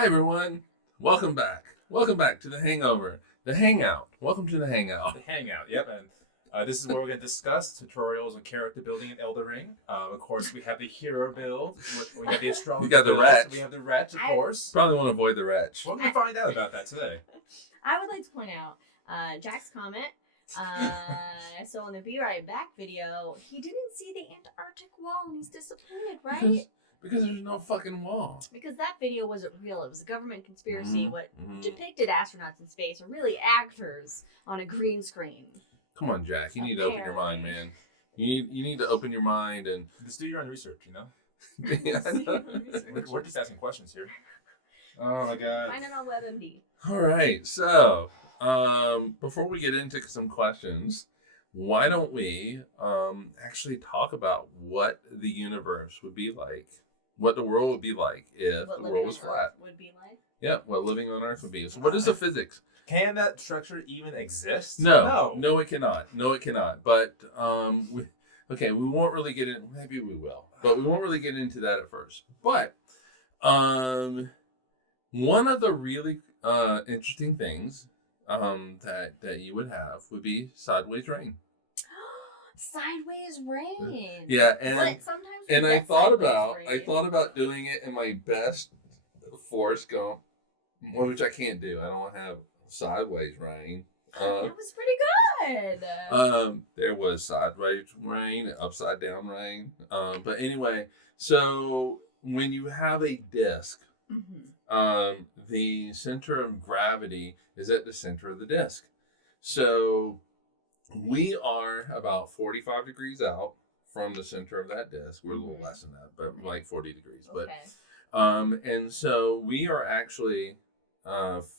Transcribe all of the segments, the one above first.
Hi everyone, welcome back. Welcome back to the Hangover, the Hangout. Welcome to the Hangout. The Hangout, yep. And this is where we're going to discuss tutorials on character building in Elden Ring. Of course, we have the hero build. We have the astrology. You got the build. wretch. We have the wretch, of course. Probably want to avoid the wretch. We're going to find out about that today. I would like to point out Jack's comment. So in the Be Right Back video, he didn't see the Antarctic wall and he's disappointed, right? Because there's no fucking wall. Because that video wasn't real. It was a government conspiracy. What depicted astronauts in space are really actors on a green screen. Come on, Jack. You need to open your mind, man. You need to open your mind and Just do your own research, you know? Yeah, I know. We're just asking questions here. Oh my god. Find it on WebMD. All right. So, before we get into some questions, why don't we actually talk about what the universe would be like, what the world would be like if What the world living was on flat. Earth would be like. Yeah, what living on Earth would be. So, what is the physics? Can that structure even exist? No, it cannot. No, it cannot. But we won't really get in. Maybe we will, but we won't really get into that at first. But one of the really interesting things that you would have would be sideways rain. Sideways rain. Yeah, and I thought about doing it in my best Forrest Gump, which I can't do. I don't have sideways rain. It was pretty good. There was sideways rain, upside down rain. But anyway, so when you have a disc, the center of gravity is at the center of the disc. So we are about 45 degrees out from the center of that disc. We're a little less than that, but like 40 degrees. Okay. But and so we are actually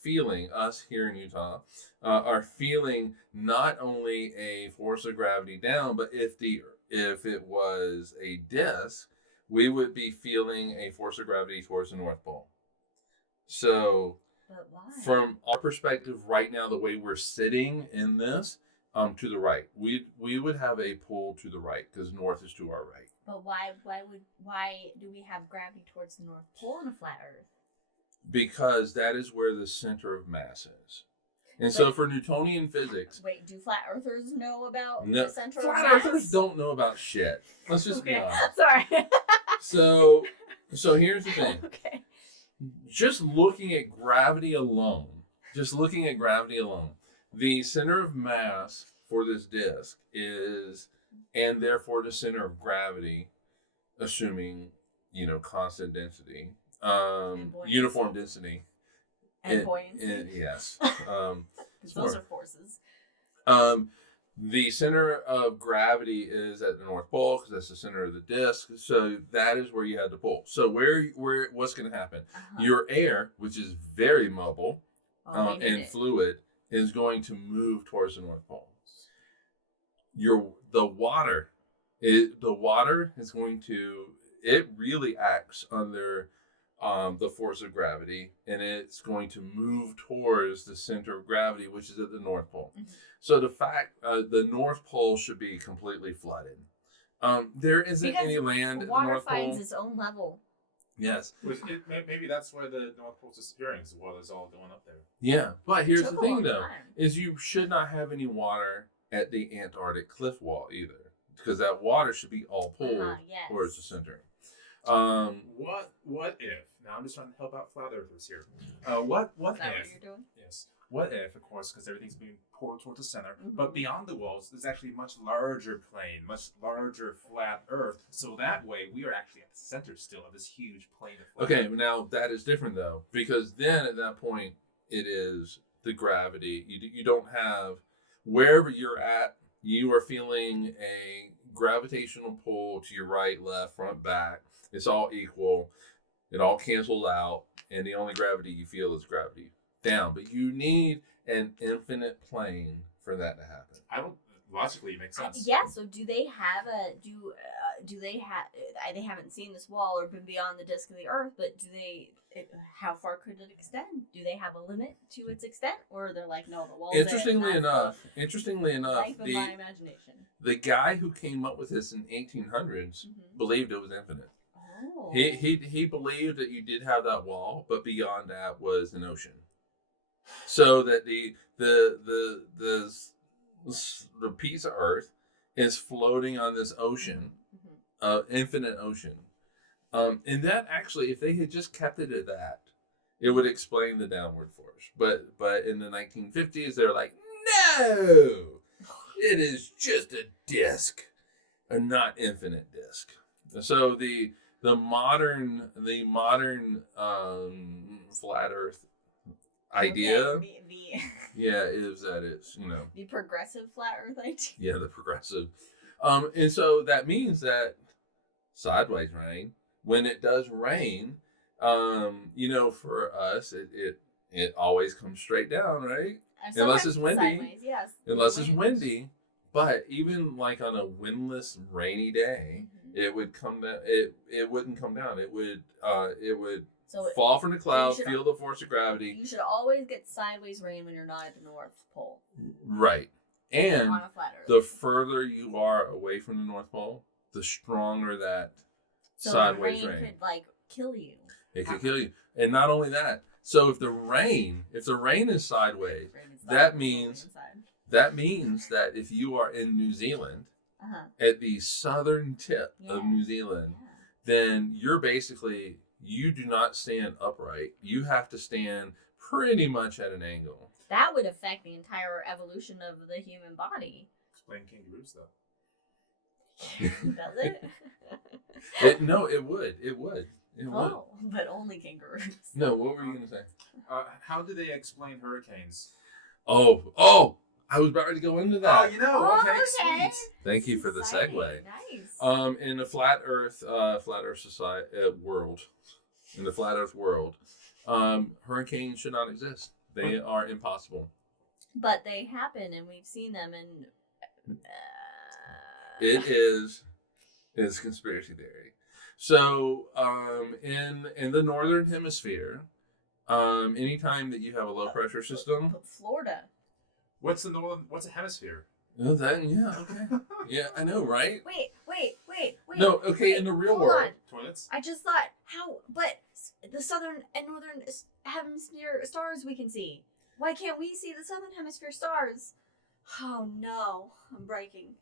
feeling, us here in Utah, are feeling not only a force of gravity down, but if it was a disc, we would be feeling a force of gravity towards the North Pole. So, But why? from our perspective right now, the way we're sitting in this, to the right, we would have a pull to the right because north is to our right. But why do we have gravity towards the North Pole in a flat Earth? Because that is where the center of mass is. And so for Newtonian physics... Wait, do flat earthers know about No, the center of flat mass? earthers don't know about shit. Let's just be Okay, honest. sorry. So here's the thing. Okay. Just looking at gravity alone, the center of mass for this disk is, and therefore the center of gravity, assuming, constant density, uniform density. And buoyancy. Yes. Those are forces. The center of gravity is at the North Pole because that's the center of the disk. So that is where you had to pull. So what's going to happen? Your air, which is very mobile and fluid, is going to move towards the North Pole. The water is going to. It really acts under the force of gravity, and it's going to move towards the center of gravity, which is at the North Pole. So the North Pole should be completely flooded. There isn't because any land at the water North Pole. finds its own level. Yes. Maybe that's why the North Pole's disappearing, because the water's all going up there. Yeah, but here's Took the a thing, long though, time. is you should not have any water at the Antarctic cliff wall either, because that water should be all pulled Yes. towards the center. What if? Now I'm just trying to help out flat earthers here. What Is that if? what you're doing? Yes. What if, of course, because everything's being poured towards the center, but beyond the walls, there's actually a much larger plane, much larger flat Earth. So that way, we are actually at the center still of this huge plane of flat Okay, Earth. now that is different though, because then at that point, it is the gravity. You don't have, wherever you're at, you are feeling a gravitational pull to your right, left, front, back. It's all equal. It all cancels out, and the only gravity you feel is gravity down. But you need an infinite plane for that to happen. Logically, it makes sense. Yeah. So do they have they haven't seen this wall or been beyond the disk of the Earth, but how far could it extend? Do they have a limit to its extent, or they're like, no, the wall's Interestingly there, enough, life of my imagination. the guy who came up with this in 1800s believed it was infinite. Oh. He believed that you did have that wall, but beyond that was an ocean. So that the piece of Earth is floating on this ocean, infinite ocean. And that actually, if they had just kept it at that, it would explain the downward force. But in the 1950s, they're like, no, it is just a disk, a not infinite disk. So the modern flat Earth idea, Okay, is that it's the progressive flat Earth idea. Yeah, the progressive, and so that means that sideways rain, when it does rain, for us, it always comes straight down, right? Unless it's windy. Sideways, yes. Unless it's windy. But even like on a windless, rainy day, it would come down. It wouldn't come down. It would fall from the clouds, feel the force of gravity. You should always get sideways rain when you're not at the North Pole. Right. And on a flat Earth. the further you are away from the North Pole, the stronger that sideways rain could kill you. It could kill you. And not only that, so if the rain is sideways, that means that if you are in New Zealand, at the southern tip of New Zealand, then you do not stand upright. You have to stand pretty much at an angle. That would affect the entire evolution of the human body. Explain kangaroos, though. Does it? No, it would. It would. Oh, but only kangaroos. No, what were you going to say? How do they explain hurricanes? Oh, I was about to go into that. Okay, sweet. Thank you for the segue. Nice. In the flat Earth society world, in the flat Earth world, hurricanes should not exist. They are impossible. But they happen, and we've seen them. And it's conspiracy theory. So, in the northern hemisphere, anytime that you have a low pressure system, Florida. What's a hemisphere? Oh, okay. Yeah, I know, right? Wait. No, okay, in the real world. Toilets? I just thought, but the southern and northern hemisphere stars we can see. Why can't we see the southern hemisphere stars? Oh no, I'm breaking.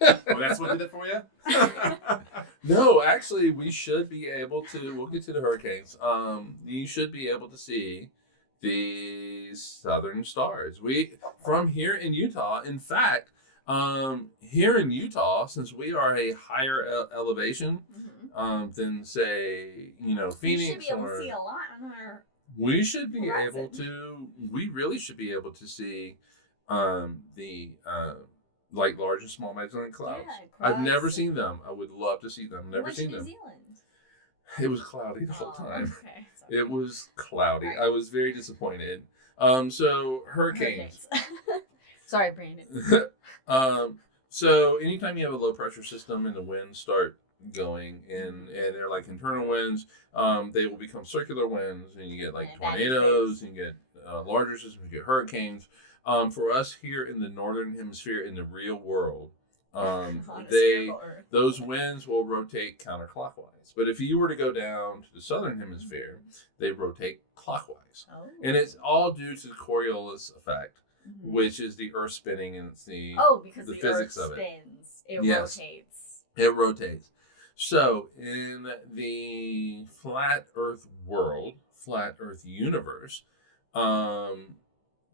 Oh, that's what did it for you? No, actually, we should be able to. We'll get to the hurricanes. You should be able to see the southern stars. From here in Utah. In fact, here in Utah, since we are a higher elevation than say Phoenix, we should be able to see a lot on our. We should be horizon. able to. We really should be able to see the. Like large and small magnetic clouds. Yeah, I've never seen them. I would love to see them. Never seen them. New Zealand? It was cloudy the whole time. Okay. It was cloudy. Right. I was very disappointed. So hurricanes. Sorry, Brandon. So anytime you have a low pressure system and the winds start going and they're like internal winds, they will become circular winds, and you get like tornadoes, and you get larger systems, you get hurricanes. For us here in the northern hemisphere, in the real world, those winds will rotate counterclockwise. But if you were to go down to the southern hemisphere, they rotate clockwise. Oh. And it's all due to the Coriolis effect, which is the Earth spinning, and it's the because the the physics Earth of it. spins. It Yes. rotates. It rotates. So in the flat Earth world, flat Earth universe,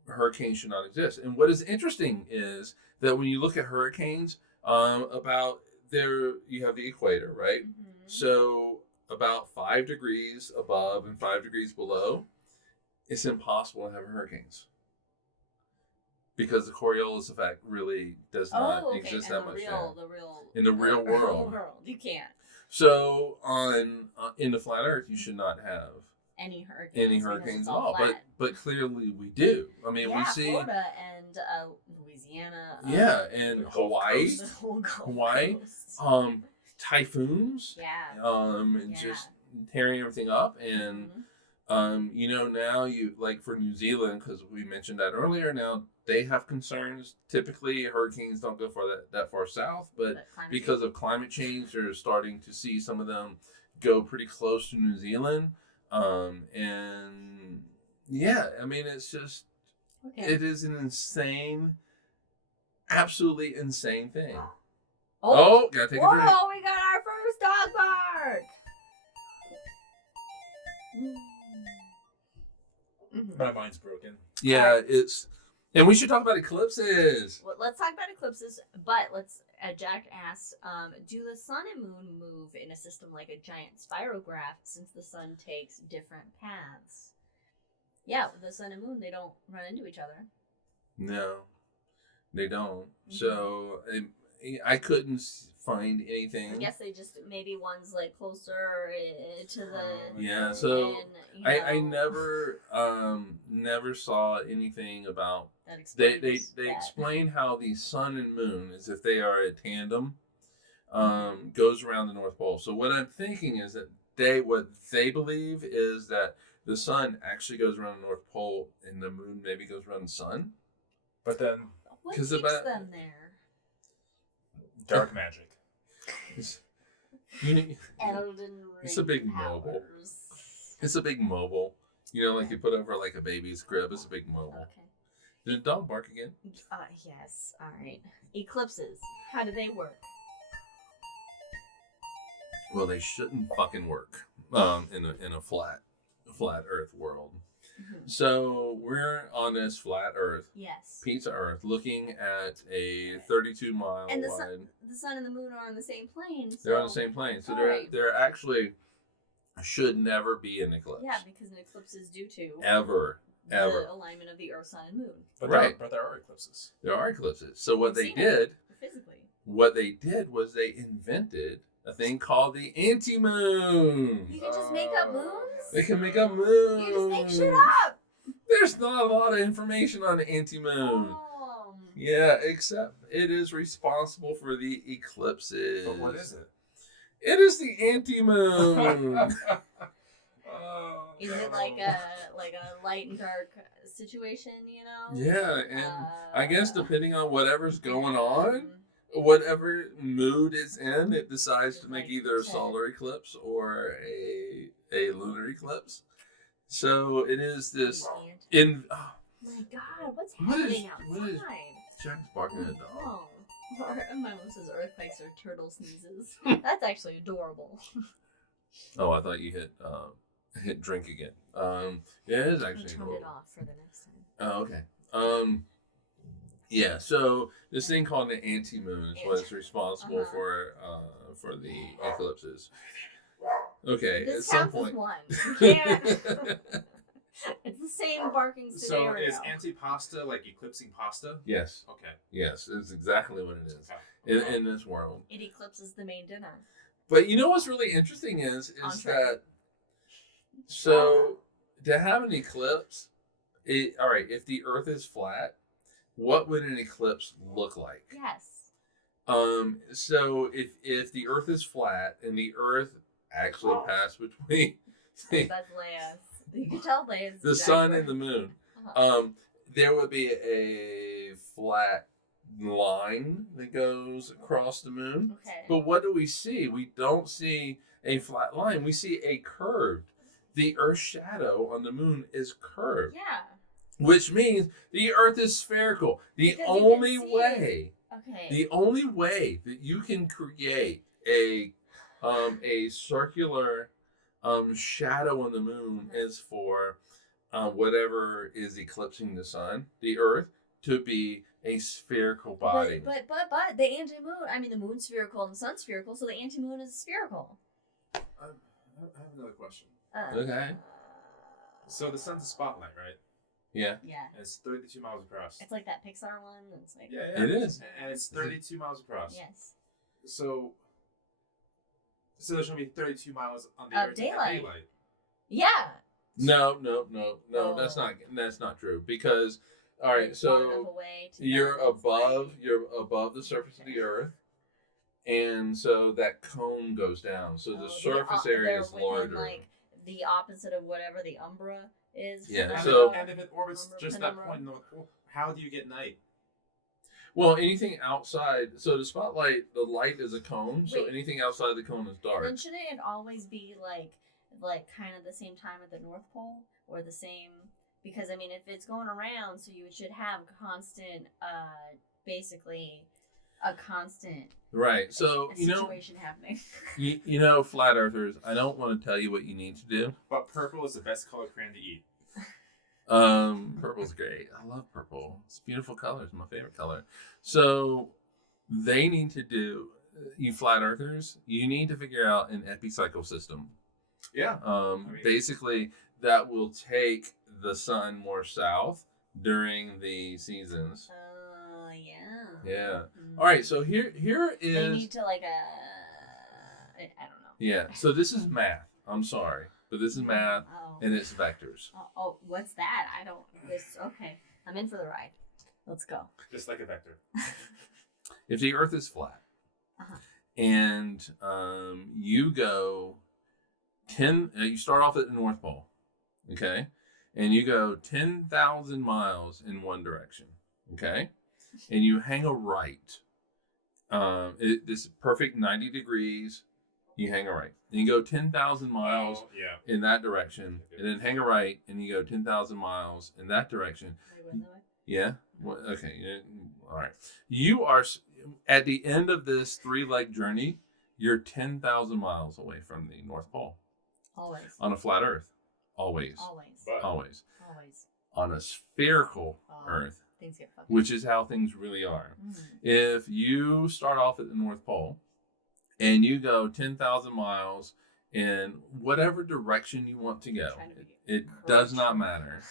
hurricanes should not exist. And what is interesting is that when you look at hurricanes, you have the equator, right? So about 5 degrees above and 5 degrees below, it's impossible to have hurricanes because the Coriolis effect really does not exist that much in the real world. You can't. So in the flat Earth, you should not have any hurricanes at all, but clearly we do. I mean, we see Florida and Louisiana. And Hawaii, the whole Gulf Coast. Typhoons. And just tearing everything up. And now you like for New Zealand, because we mentioned that earlier. Now they have concerns. Typically, hurricanes don't go that far south, but because of climate change, they're starting to see some of them go pretty close to New Zealand. And yeah, I mean, it's just, it is an insane, absolutely insane thing. Oh, gotta take a drink. Whoa, we got our first dog bark. My mind's broken. Yeah, it's, and we should talk about eclipses. Well, let's talk about eclipses, but let's. Jack asks, do the sun and moon move in a system like a giant spirograph since the sun takes different paths? Yeah, the sun and moon, they don't run into each other. No, they don't. So I couldn't find anything. I guess they just, maybe one's like closer to the... Yeah, so and, I never saw anything about... They explain how the sun and moon, as if they are a tandem, goes around the North Pole. So what I'm thinking is that what they believe is that the sun actually goes around the North Pole and the moon maybe goes around the sun. But then... What keeps them there? Dark magic. Elden Ring it's a big powers. mobile. It's a big mobile. You know, like you put over like a baby's crib. It's a big mobile. Okay. Did the dog bark again? Yes. All right. Eclipses. How do they work? Well, they shouldn't fucking work in a flat Earth world. Mm-hmm. So we're on this flat Earth, pizza Earth, looking at a 32-mile and wide. The sun and the moon are on the same plane. So... They're on the same plane, so there actually should never be an eclipse. Yeah, because an eclipse is due to ever. The alignment of the Earth, Sun, and Moon. But but there are eclipses. There are eclipses. So what they did was they invented a thing called the anti-moon. You can just make up moons? They can make up moons. You just make shit up. There's not a lot of information on the anti-moon. Oh. Yeah, except it is responsible for the eclipses. But what is it? It is the anti-moon. Is it like a light and dark situation, you know? Yeah, and I guess depending on whatever's going on, whatever mood it's in, it decides to make either a solar eclipse or a lunar eclipse. So it is this my God, what's happening outside? Jack's barking at a dog. Oh. My mom says earthquakes are turtle sneezes. That's actually adorable. Oh, I thought you hit drink again. Yeah, it is actually. I turned it off for the next time. Oh, okay. Yeah. So this thing called the anti-moon is what's responsible for the eclipses. Okay. This at some counts as point. one. You can't. It's the same barking scenario. So is antipasta like eclipsing pasta? Yes. Okay. Yes, it's exactly what it is in this world. It eclipses the main dinner. But you know what's really interesting is that so to have an eclipse, all right, if the Earth is flat, what would an eclipse look like? Yes. So if the Earth is flat and the Earth actually passed between That's Leia. You can tell Leia's the sun and the moon, there would be a flat line that goes across the moon. Okay. But what do we see? We don't see a flat line. We see a curved. The Earth's shadow on the moon is curved. Yeah. Which means the Earth is spherical. The only way that you can create a circular shadow on the moon is for whatever is eclipsing the sun, the Earth, to be a spherical body. But the anti-moon, I mean the moon's spherical and the sun's spherical, so the anti-moon is spherical. I have another question. Okay. So the sun's a spotlight, right? Yeah. Yeah. And it's 32 miles across. It's like that Pixar one. It's like yeah. It is. And it's 32 miles across. Yes. So there's going to be 32 miles on the Earth daylight. Yeah. No, that's not true because all right, so you're above the surface of the Earth, and so that cone goes down, so the surface area is larger. Like the opposite of whatever the umbra is. Yeah. And So and if it orbits just that point in the North Pole, how do you get night? Well, anything outside. So the spotlight, the light is a cone. So Wait. anything outside the cone is dark. Then shouldn't it always be like kind of the same time at the North Pole or the same? Because I mean, if it's going around, so you should have constant, basically, a constant Right. So a situation happening. you know, flat earthers. I don't want to tell you what you need to do. But purple is the best color crayon to eat. Purple's great. I love purple. It's a beautiful color. It's my favorite color. So they need to do, you flat earthers, you need to figure out an epicycle system. Yeah. Basically that will take the sun more south during the seasons. Oh, yeah. Yeah. Mm. All right. So here is. They need to I don't know. Yeah. So this is math. I'm sorry, but this is math, Oh. and it's vectors. Oh, what's that? I don't. Okay. I'm in for the ride. Let's go. Just like a vector. If the Earth is flat, Uh-huh. and you go you start off at the North Pole, okay, and you go 10,000 miles in one direction, okay, and you hang a right. This perfect 90 degrees. You hang a right. And you go 10,000 miles in that direction, and then hang a right, and you go 10,000 miles in that direction. Yeah. Well, okay. Yeah. All right. You are at the end of this 3-leg journey. You're 10,000 miles away from the North Pole. Always. On a flat Earth. Always. Always. But- Always. Always. On a spherical Oh. Earth, Things get fucked. which is how things really are. Mm. If you start off at the North Pole and you go 10,000 miles in whatever direction you want to go, Trying to be it does not matter.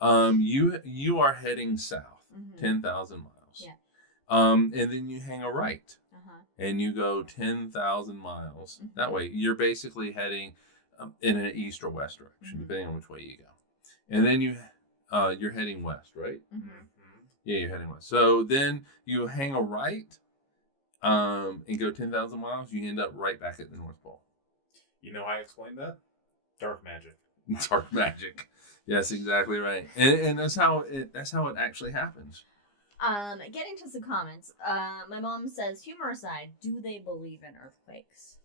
You are heading south, Mhm. 10,000 miles. Yeah. And then you hang a right Uh-huh. and you go 10,000 miles. Mhm. That way, you're basically heading in an east or west direction, Mhm. depending on which way you go. And then you're heading west, right? Mhm. Yeah, you're heading west. So then you hang a right and go 10,000 miles. You end up right back at the North Pole. You know how I explained that? Dark magic. Dark magic. Yes, exactly right. And that's how it actually happens. Getting to some comments. My mom says, humor aside, do they believe in earthquakes?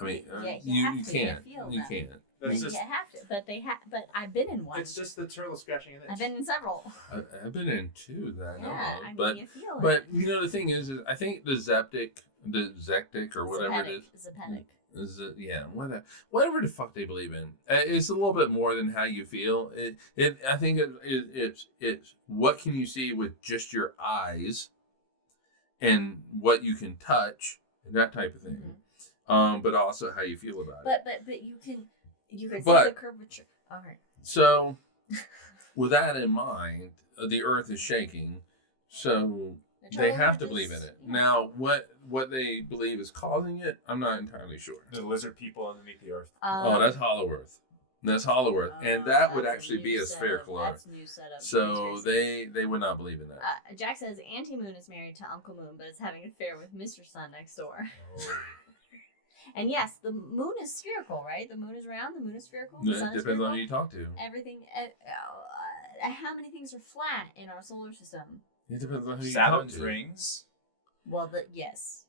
I mean, Yeah, you have to, can't. feel You them. can't. That's You just, have to, but but I've been in one. it's just the turtle scratching an itch. I've been in several. I've been in two that I know Yeah, of. I mean, but you feel it. but you know the thing is I think the zectic or whatever it is. Zepetic. Is it, yeah, whatever the fuck they believe in. It's a little bit more than how you feel. I think it's what can you see with just your eyes, and what you can touch, and that type of thing. Mhm. But also how you feel about it. But you can see the But- curvature. All right. So, with that in mind, the Earth is shaking, so they have to believe in it. Yeah. Now, what they believe is causing it, I'm not entirely sure. The lizard people underneath the earth. Oh, that's Hollow Earth. That's Hollow Earth, and that would that's actually be new a spherical setup. Earth. That's new setup. So Conspiracy. they would not believe in that. Jack says Auntie Moon is married to Uncle Moon, but is having an affair with Mr. Sun next door. And yes, the moon is spherical, right? The moon is round. The moon is spherical. The sun It is depends on spherical. who you talk to. Everything. How many things are flat in our solar system? It depends on who you talk Saturn's to. rings. Well, yes,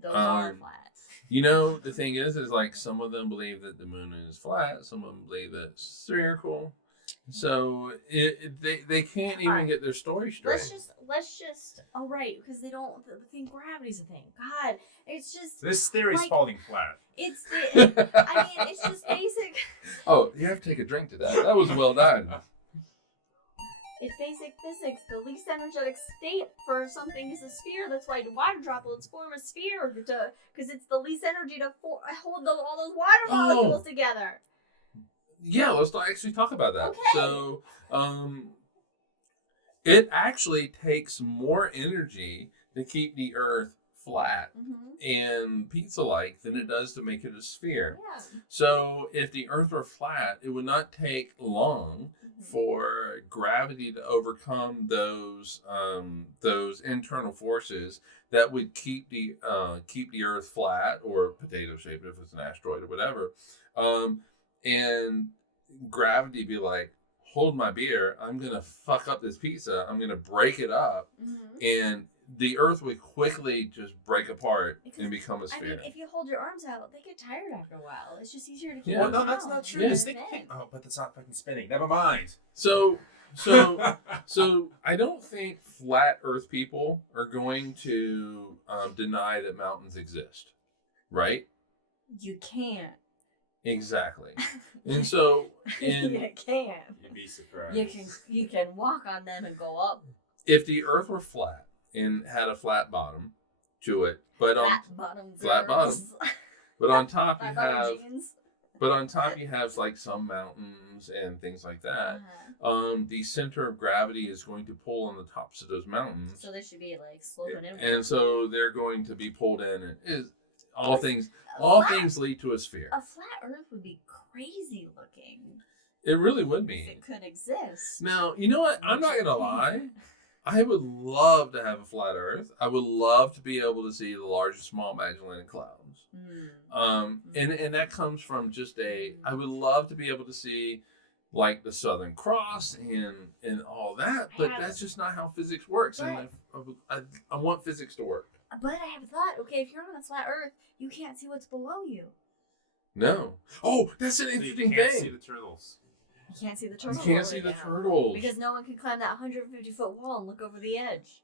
those are Um, flat. You know, the thing is like some of them believe that the moon is flat. Some of them believe that it's spherical. So they can't even Alright. get their story straight. Let's just. Oh right, because they don't think gravity's a thing. God, it's just. This theory's Like- falling flat. It's the. I mean, it's just basic. Oh, you have to take a drink to that. That was well done. It's basic physics. The least energetic state for something is a sphere. That's why water droplets form a sphere, because it's the least energy to hold all those water molecules together. Yeah, let's actually talk about that. Okay. So, it actually takes more energy to keep the Earth flat Mm-hmm. and pizza-like than it does to make it a sphere. Yeah. So, if the Earth were flat, it would not take long for gravity to overcome those internal forces that would keep the Earth flat or potato shaped if it's an asteroid or whatever, and gravity be like, hold my beer. I'm gonna fuck up this pizza. I'm gonna break it up, and the Earth would quickly just break apart and become a sphere. I mean, if you hold your arms out, they get tired after a while. It's just easier to keep Yeah. Well, them no, that's down. not true. Yeah. Just think, oh, but it's not fucking spinning. Never mind. So I don't think flat Earth people are going to deny that mountains exist, right? You can't. Exactly. And so, You can't. You'd be surprised. You can walk on them and go up. if the Earth were flat and had a flat bottom to it, but Flat bottom. but on top you Flat bottom have jeans. but on top you have like some mountains and things like that. The center of gravity is going to pull on the tops of those mountains. So they should be like sloping in. And so they're going to be pulled in, and things lead to a sphere. A flat Earth would be crazy looking. It really would If be. it could exist. Now, you know what? I'm not gonna lie. I would love to have a flat Earth. I would love to be able to see the large and small Magellanic Clouds. And that comes from just I would love to be able to see like the Southern Cross and all that, but that's just not how physics works. And I want physics to work. But I have a thought. Okay, if you're on a flat Earth, you can't see what's below you. No. Oh, that's an interesting You can't thing. see the turtles. You can't see the You turtles. can't see the turtles. Because no one can climb that 150-foot wall and look over the edge.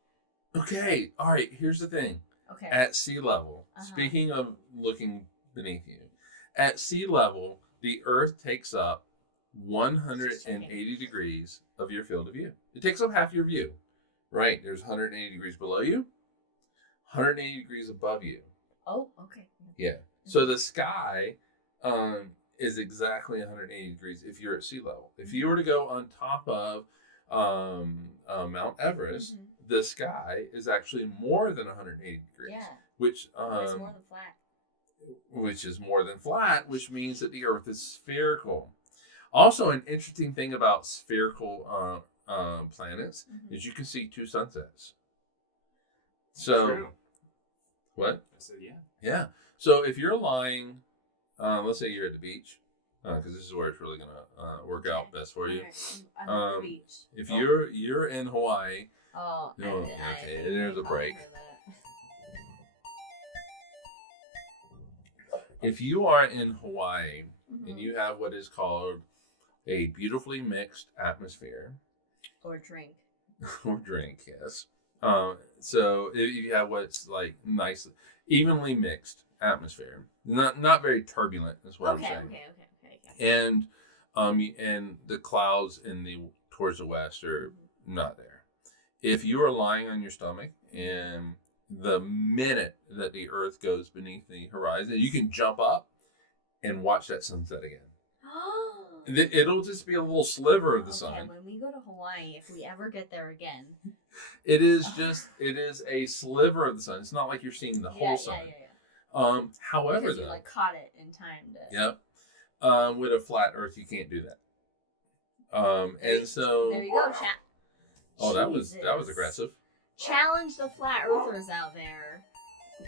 Okay, all right, here's the thing. Okay. At sea level, speaking of looking beneath you, at sea level, the Earth takes up 180 degrees of your field of view. It takes up half your view, right? There's 180 degrees below you, 180 degrees above you. Oh, okay. Yeah. So the sky is exactly 180 degrees if you're at sea level. If you were to go on top of Mount Everest, the sky is actually more than 180 degrees. Yeah. Which it's more than flat. Which is more than flat, which means that the Earth is spherical. Also, an interesting thing about spherical planets is you can see two sunsets. So, True. what? I said, yeah. Yeah. So if you're lying, let's say you're at the beach, because this is where it's really gonna work out best for you. I'm at the beach. If you're in Hawaii, Oh, okay, there's a break. If you are in Hawaii and you have what is called a beautifully mixed atmosphere, or drink, yes. So if you have what's like nice, evenly mixed atmosphere, not very turbulent, is what I'm saying. Okay. And the clouds towards the west are not there. If you are lying on your stomach and the minute that the Earth goes beneath the horizon, you can jump up and watch that sunset again. It'll just be a little sliver of the sun. When we go to Hawaii, if we ever get there again, it is a sliver of the sun. It's not like you're seeing the whole sun. However, because though, you caught it in time to. Yep. With a flat Earth, you can't do that. And so there you go, chat. Oh, that was aggressive. Challenge the flat earthers out there.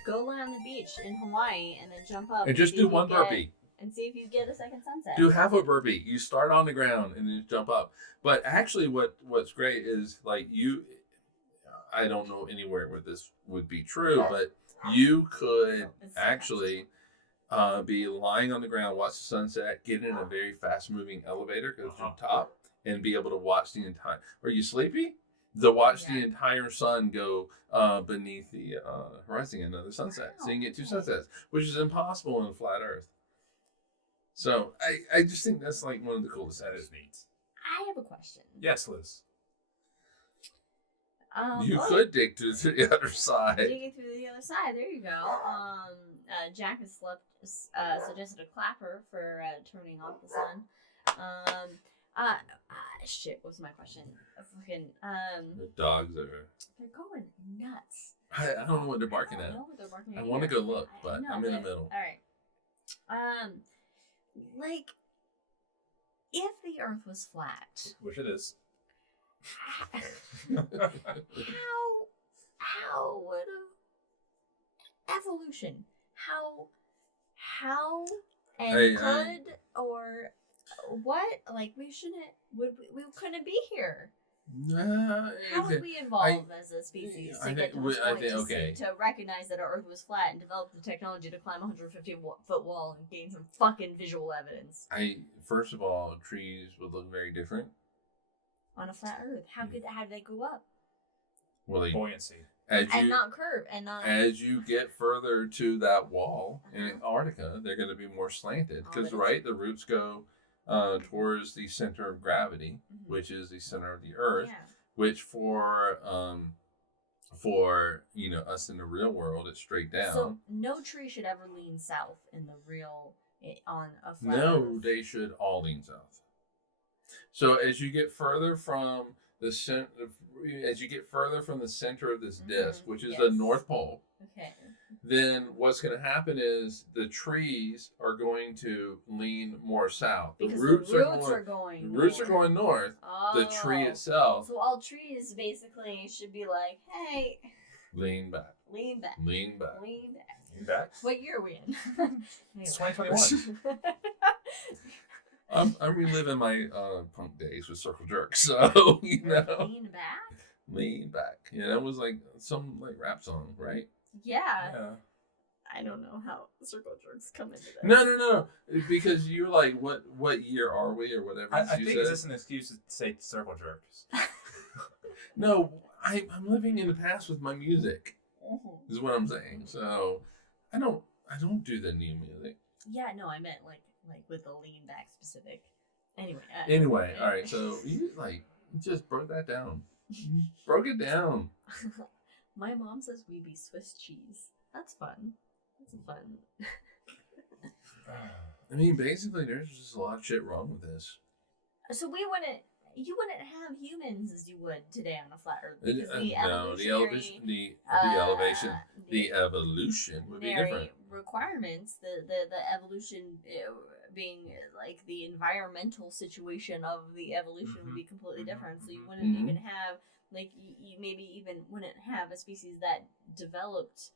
Go lie on the beach in Hawaii and then jump up and just do one burpee. And see if you get a second sunset. Do half a burpee. You start on the ground and then jump up. But actually what's great is like I don't know anywhere where this would be true, but you could actually be lying on the ground, watch the sunset, get in a very fast moving elevator, go to the top, and be able to watch the entire. Are you sleepy? Watch the entire sun go beneath the horizon, another sunset. So you can get two sunsets, which is impossible in a flat Earth. So I just think that's like one of the coolest things. That is neat. I have a question. Yes, Liz. You could dig to the other side. Digging through the other side. There you go. Jack has suggested a clapper for turning off the sun. Shit, what's my question? The dogs are. They're going nuts. I don't know what they're barking at. I don't know what they're barking at. I want to go look, but I'm in the middle. All right. Like, if the Earth was flat, which it is. how would evolution? How and what? Like, we shouldn't. We couldn't be here. How would we I evolve as a species to get to this point to recognize that our Earth was flat and develop the technology to climb a 150-foot wall and gain some fucking visual evidence? First of all, trees would look very different on a flat Earth. How did they go up? Well, buoyancy. Not curve and not. As you get further to that wall in Antarctica, they're going to be more slanted because the roots go towards the center of gravity, which is the center of the Earth, which for us in the real world, it's straight down. So no tree should ever lean south in the real on a flat No, Earth. they should all lean south. So as you get further from the center, of this disc, which is the North Pole, then what's going to happen is the trees are going to lean more south. The roots are going north. Oh. The tree itself. So all trees basically should be like, hey, lean back. Lean back. Lean back. Lean back. What year are we in? It's 2021. I'm reliving my punk days with circle jerks, so Lean back. Lean back. Yeah, that was like some rap song, right? Yeah. I don't know how circle jerks come into this. No. Because you're like, what year are we or whatever. I think it's just an excuse to say circle jerks. No, I'm living in the past with my music. Is what I'm saying. So I don't do the new music. Yeah, no, I meant like with the lean back specific. Anyway, all right. So you just broke that down. Broke it down. My mom says we be Swiss cheese. That's fun. That's fun. I mean, basically, there's just a lot of shit wrong with this. So you wouldn't have humans as you would today on a flat Earth because the evolution would be different. Requirements, the evolution being like the environmental situation of the evolution would be completely different. So you wouldn't even have you maybe even wouldn't have a species that developed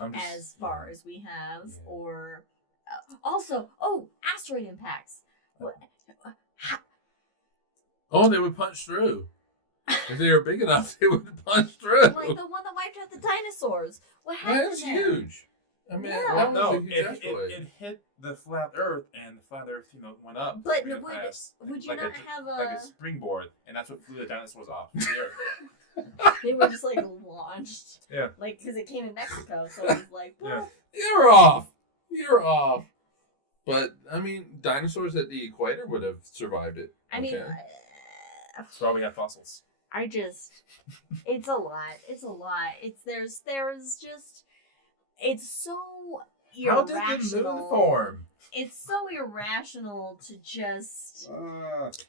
as far as we have, or also asteroid impacts. They would punch through. If they were big enough, they would punch through. Like the one that wiped out the dinosaurs. What happened? That's huge. I mean, it hit the flat Earth, and the flat Earth, went up. But would you not have a springboard, and that's what flew the dinosaurs off the Earth. They were just launched. Yeah. Because it came in Mexico, so it was like, You're off. But I mean, dinosaurs at the equator would have survived it. I mean, that's why we have fossils. It's a lot. It's so irrational. How did the moon form? It's so irrational to just...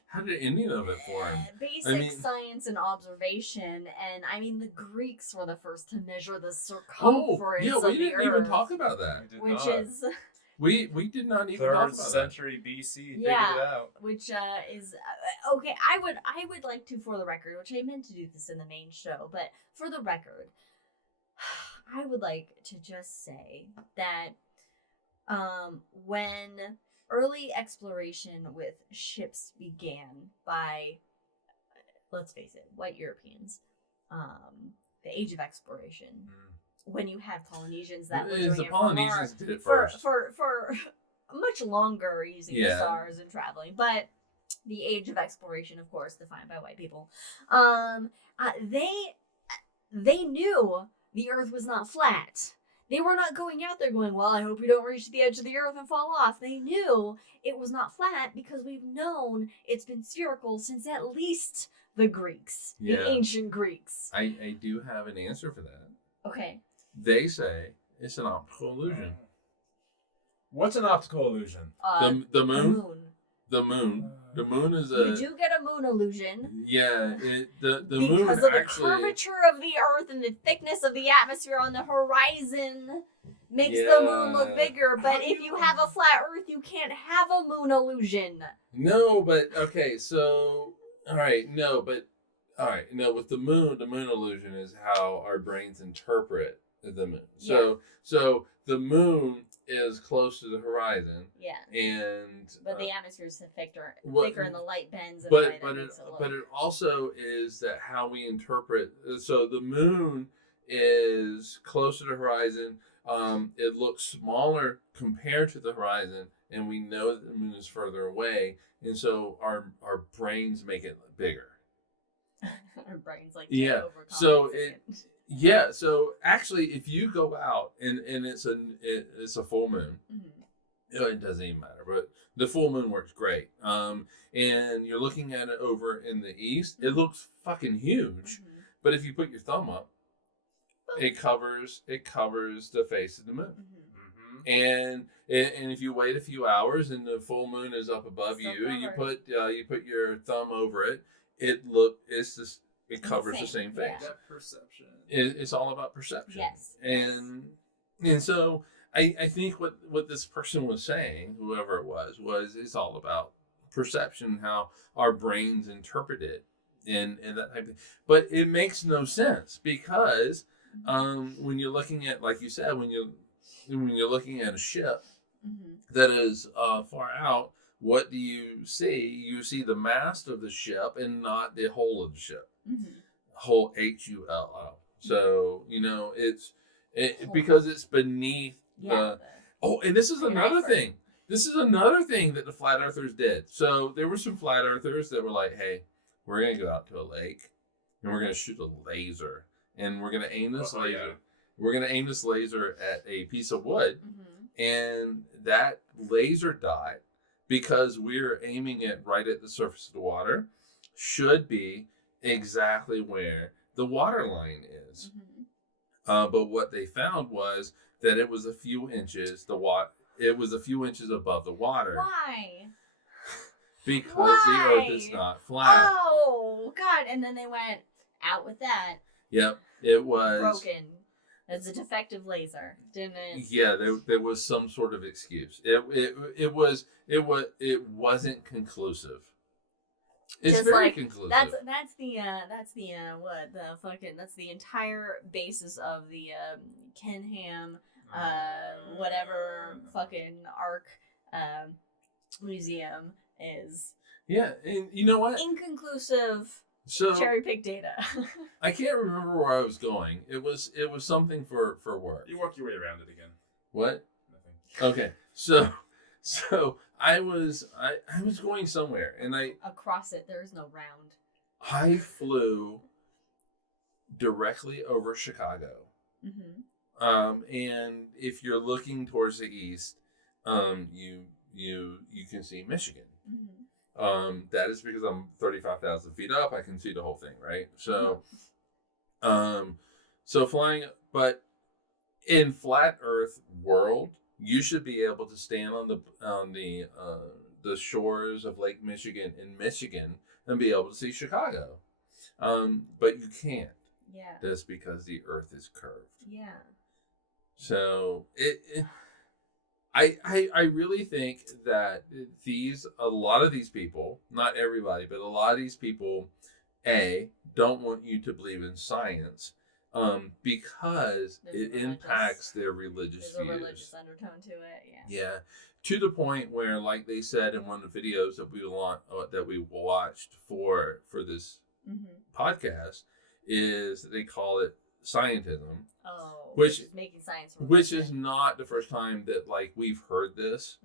how did any of it form? Basic science and observation, and I mean, the Greeks were the first to measure the circumference of the Earth. We didn't even talk about that. We did not even talk about that. 3rd century BC figured it out. Which is okay. I would like to, for the record, which I meant to do this in the main show, but for the record, I would like to just say that when early exploration with ships began by, let's face it, white Europeans, the age of exploration. When you had Polynesians that were doing it Polynesians did it first for much longer using the stars and traveling, but the age of exploration, of course, defined by white people, they knew the Earth was not flat. They were not going out there going, well, I hope we don't reach the edge of the Earth and fall off. They knew it was not flat because we've known it's been spherical since at least the Greeks, the ancient Greeks. I do have an answer for that. Okay. They say it's an optical illusion. What's an optical illusion? The moon. The moon. The moon is a... You do get a moon illusion. Yeah. The moon because of the curvature of the Earth and the thickness of the atmosphere on the horizon makes the moon look bigger. But if you have a flat Earth, you can't have a moon illusion. No, but... Okay, so... All right, no, with the moon illusion is how our brains interpret the moon. Yeah. So the moon is close to the horizon, Yeah. and But the atmosphere is thicker, what- thicker, and the light bends in a but way that but it makes it look. but it also is that how we interpret. So the moon is closer to the horizon. It looks smaller compared to the horizon, and we know that the moon is further away, and so our brains make it bigger. Our brains like Yeah, so Yeah, so actually, if you go out and it's a full moon, it doesn't even matter. But the full moon works great. And you're looking at it over in the east, it looks fucking huge. But if you put your thumb up, it covers the face of the moon. And if you wait a few hours and the full moon is up above Still you, you covered. put your thumb over it. It covers the same face. Yeah. That perception. It's all about perception. Yes. And so I think what this person was saying, whoever it was it's all about perception, how our brains interpret it, and that type of thing. But it makes no sense because when you're looking at, like you said, when you're looking at a ship that is far out, what do you see? You see the mast of the ship and not the whole of the ship. Whole HULL. So it's because it's beneath the. Oh, and this is another thing. This is another thing that the flat earthers did. So there were some flat earthers that were like, "Hey, we're gonna go out to a lake, and we're gonna shoot a laser, and we're gonna aim this laser. Yeah. We're gonna aim this laser at a piece of wood, and that laser dot, because we're aiming it right at the surface of the water, should be exactly where the water line is." But what they found was that it was a few inches. It was a few inches above the water. Why? Because the Earth is not flat. Oh God! And then they went out with that. Yep, it was broken. It's a defective laser, didn't it? Yeah, there was some sort of excuse. It wasn't conclusive. It's Just very like, conclusive. That's the entire basis of the Ken Ham whatever fucking Ark museum is. Yeah, and you know what? Inconclusive. So Cherry pick data. I can't remember where I was going. It was something for work. You work your way around it again. What? Nothing. Okay, so I was going somewhere, and Across it, there is no round. I flew directly over Chicago. And if you're looking towards the east, you can see Michigan. That is because I'm 35,000 feet up. I can see the whole thing, right? So, so flying, but in flat Earth world, you should be able to stand on the shores of Lake Michigan in Michigan and be able to see Chicago, but you can't. Yeah. That's because the Earth is curved. Yeah. So I really think that a lot of these people, not everybody, but a lot of these people, don't want you to believe in science, because it impacts their religious There's views. a religious undertone to it, Yeah, to the point where, like they said in one of the videos that we watched for this podcast, is they call it scientism. Oh, which is making science. Which is not the first time that we've heard this,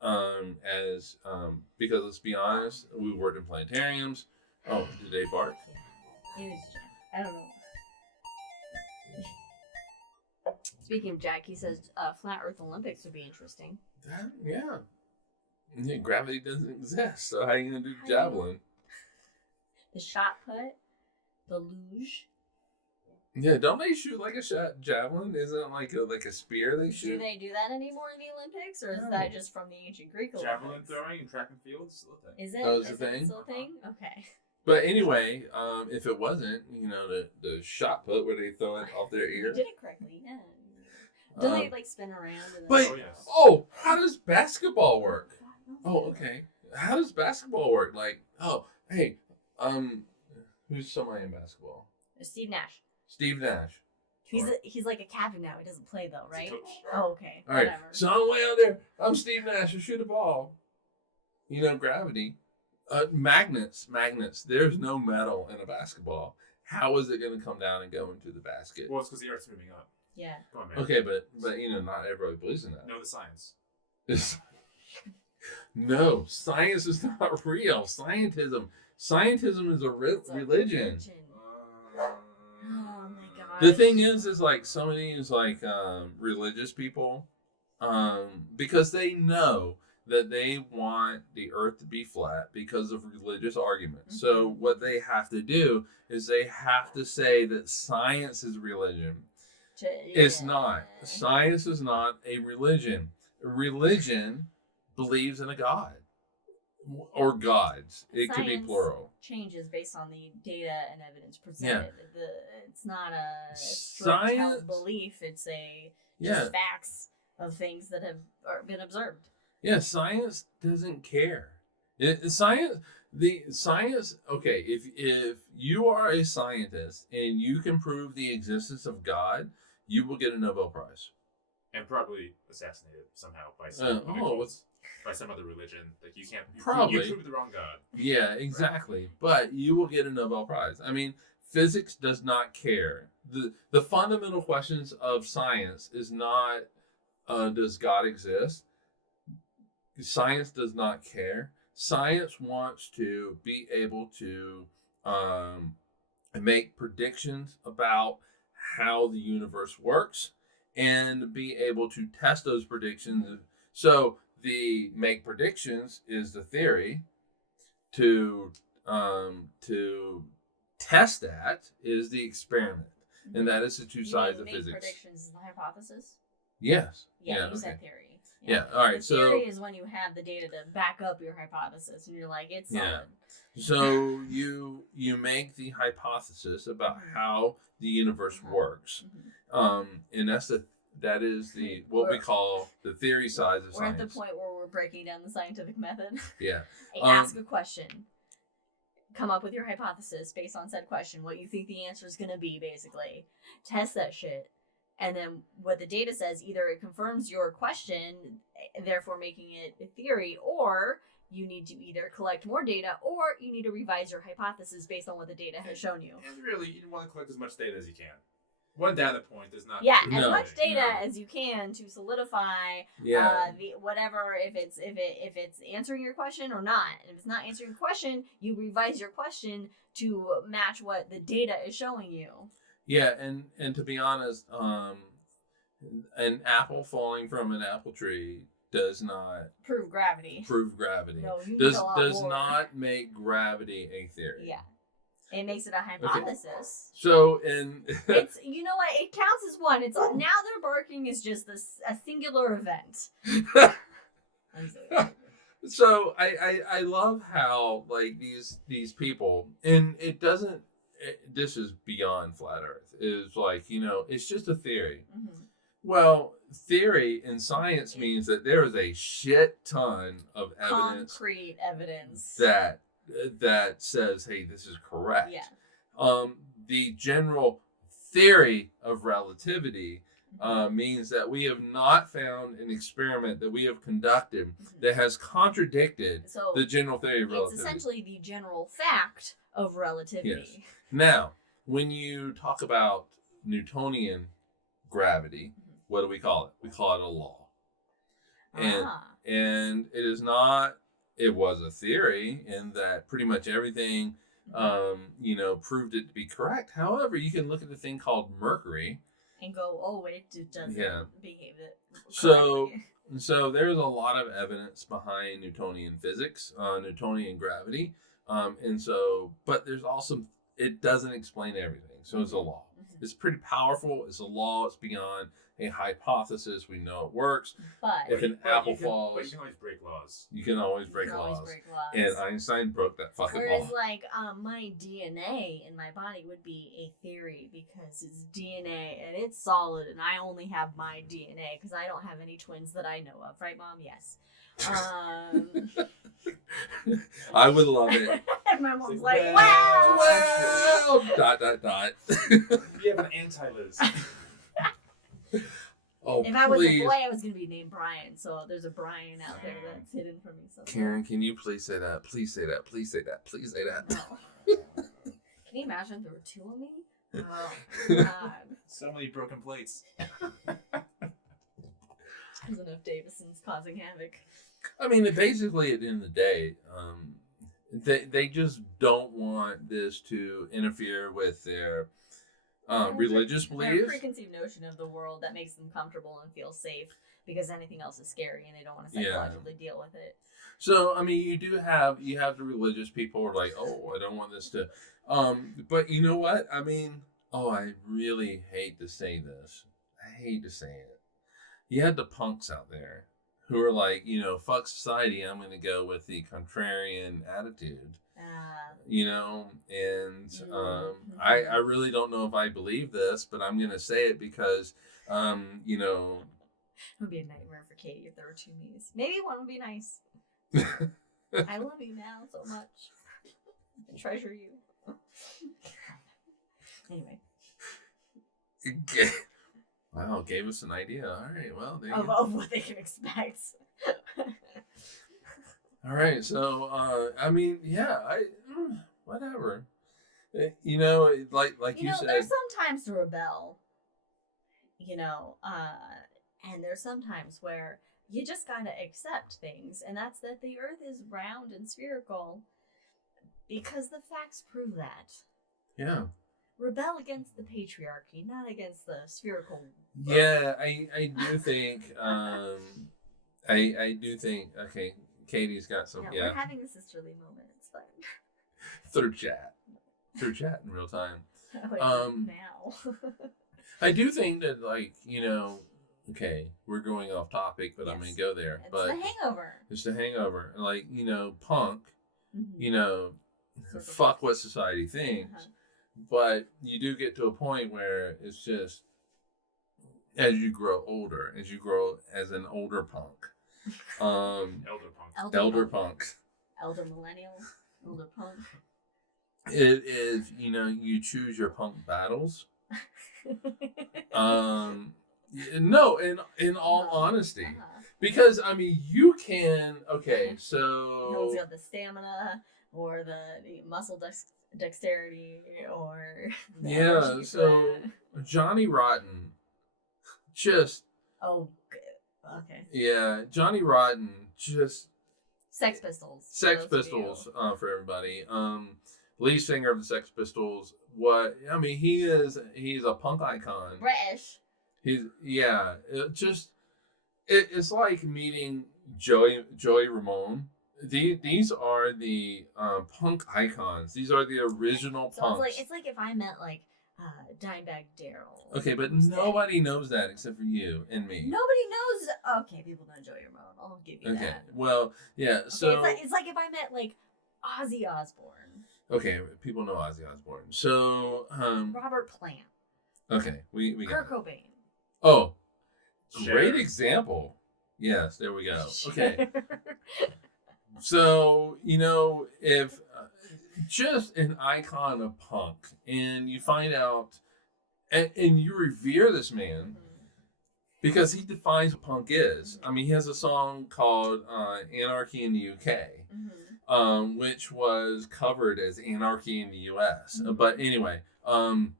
because let's be honest, we worked in planetariums. Oh, did they bark? Yeah. I don't know. Speaking of Jack, he says flat Earth Olympics would be interesting. Yeah, gravity doesn't exist, so how are you gonna do javelin? The shot put, the luge. Yeah, don't they shoot like a javelin? Isn't it like a spear they shoot? Do they do that anymore in the Olympics, or is that just from the ancient Greek Olympics? Javelin throwing and track and field is still a thing. Is it? Oh, is it a thing? still a thing? Okay. But anyway, if it wasn't, the shot put where they throw it off their ear. You did it correctly, yeah. Do they spin around? And But Oh, yes. how does basketball work? Oh, okay. How does basketball work? Who's somebody in basketball? Steve Nash. Steve Nash. He's like a captain now. He doesn't play though, right? Coach. Oh, okay. All right, Whatever. so I'm way out there. I'm Steve Nash. I shoot a ball. You know, gravity. Magnets. There's no metal in a basketball. How is it going to come down and go into the basket? Well, it's because the Earth's moving up. Yeah. Come on, man. Okay, but you know, not everybody believes in that. Know the science. No, science is not real. Scientism is a It's a religion. Oh my god. The thing is like some of these like religious people, because they know that they want the earth to be flat because of religious arguments. So what they have to do is they have to say that science is religion. It's not. Science is not a religion. Religion believes in a god or gods. It could be Science plural. Changes based on the data and evidence presented. It's not a strict Science- held belief. It's just facts of things that have been observed. Yeah, science doesn't care. Science. Okay, if you are a scientist and you can prove the existence of God, you will get a Nobel Prize. And probably assassinated somehow by some by some other religion. Like you can't. Probably. You proved the wrong God. Yeah, exactly. But you will get a Nobel Prize. I mean, physics does not care. The fundamental questions of science is not does God exist? Science does not care. Science wants to be able to make predictions about how the universe works and be able to test those predictions. So the make predictions is the theory. To test that is the experiment, and that is the two sides of make physics. Predictions is the hypothesis. Yes. Yeah, you okay. said theory. Yeah. All right. The So theory is when you have the data to back up your hypothesis, and you're like, it's solid. Yeah. So you make the hypothesis about how the universe works, and that is what we call the theory side of We're science. at the point where we're breaking down the scientific method. Yeah. Ask a question. Come up with your hypothesis based on said question. What you think the answer is going to be, basically. Test that shit. And then what the data says, either it confirms your question, therefore making it a theory, or you need to either collect more data or you need to revise your hypothesis based on what the data has shown you. And really, you want to collect as much data as you can. One data point is not. Yeah, No, as much data no. as you can to solidify the whatever, if it's answering your question or not. If it's not answering your question, you revise your question to match what the data is showing you. Yeah, and to be honest, an apple falling from an apple tree does not Prove gravity. No, you does need a lot more. not make gravity a theory. Yeah. It makes it a hypothesis. So It's, you know what? It counts as one. It's now they're barking is just a singular event. I'm sorry. So I love how like these people, and this is beyond flat Earth. Is like, you know, it's just a theory. Mm-hmm. Well, theory in science means that there is a shit ton of evidence, concrete evidence that says, hey, this is correct. Yeah. The general theory of relativity means that we have not found an experiment that we have conducted that has contradicted the general theory of relativity. It's essentially the general fact of relativity. Yes. Now, when you talk about Newtonian gravity, what do we call it? We call it a law. And it is not, it was a theory in that pretty much everything, proved it to be correct. However, you can look at the thing called Mercury. And go, oh, it doesn't behave it correctly. So there's a lot of evidence behind Newtonian physics, Newtonian gravity. But there's also, it doesn't explain everything. So it's a law. It's pretty powerful. It's a law. It's beyond a hypothesis. We know it works. But if an apple falls, but you can always break laws. You can always break laws. And Einstein broke that fucking law. Whereas, like, my DNA in my body would be a theory because it's DNA and it's solid, and I only have my DNA because I don't have any twins that I know of, right, Mom? Yes. I would love it And my mom's It's like, like, wow. Well, dot, dot, dot. You have an anti-Liz. Oh, If I was please. a boy, I was going to be named Brian. So there's a Brian out there that's hidden from me somewhere. Karen, can you please say that? Please say that. Please say that. Please say that. No. Can you imagine if there were two of me? Oh, God. So many broken plates. There's enough Davisons causing havoc. I mean, basically, at the end of the day, they just don't want this to interfere with their religious Their beliefs. preconceived notion of the world that makes them comfortable and feel safe because anything else is scary and they don't want to Yeah. psychologically deal with it. So, I mean, you have the religious people who are like, oh, I don't want this to, but you know what? I mean, I really hate to say this. I hate to say it. You had the punks out there who are like, fuck society. I'm going to go with the contrarian attitude, and I really don't know if I believe this, but I'm going to say it because, It would be a nightmare for Katie if there were two me's. Maybe one would be nice. I love you now so much. I treasure you. Anyway. Wow, gave us an idea. All right, well, there you Of, go. of what they can expect. All right, so I mean, yeah, whatever. Like you said, there's sometimes to rebel. And there's sometimes where you just gotta accept things, and that's that the Earth is round and spherical, because the facts prove that. yeah. Rebel against the patriarchy, not against the spherical. Yeah, I do think I do think okay, Katie's got some We're having a sisterly moment. It's fun. through chat in real time. Now. I do think that okay, we're going off topic, but I'm Yes. gonna go there. It's but the Hangover. it's the Hangover, punk. Mm-hmm. Fuck what society thinks. Uh-huh. But you do get to a point where it's just, as you grow older, as you grow as an older punk, elder punk, Elder millennial, older punk. it is, you choose your punk battles. No, in all honesty, because I mean, you can. Okay, so No one's got the stamina or the muscle dexterity or the energy for so that. Johnny Rotten, just okay. yeah, Johnny Rotten, just Sex Pistols. Sex Pistols for everybody. Lead singer of the Sex Pistols. What I mean, he's a punk icon. British. It's like meeting Joey Ramone. These are the punk icons. These are the original punks. It's like if I met Dimebag Daryl. Okay, but nobody knows that except for you and me. Nobody knows. Okay, people know Joey Ramone. I'll give you Okay, that. well, yeah. Okay, So it's like if I met Ozzy Osbourne. okay, people know Ozzy Osbourne. So Robert Plant. okay, we got Kurt Cobain. Oh, great Sure. example. Yes, there we go. Okay. So, if just an icon of punk, and you find out, and you revere this man because he defines what punk is. I mean, he has a song called Anarchy in the UK, which was covered as Anarchy in the US. But anyway, and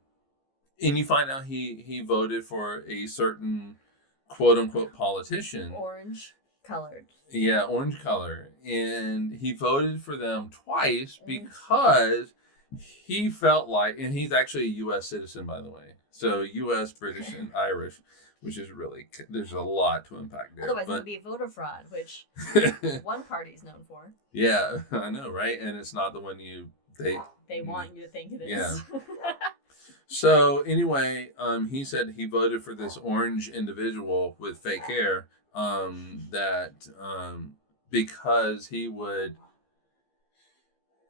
you find out he voted for a certain quote unquote politician. Orange colored. Yeah, orange color. And he voted for them twice because he felt like, and he's actually a U.S. citizen, by the way. So U.S., British, and Irish, which is really, there's a lot to unpack there. Otherwise, it would be voter fraud, which one party's known for. Yeah, I know, right? And it's not the one they want you to think it is. Yeah. So anyway, he said he voted for this orange individual with fake hair, because he would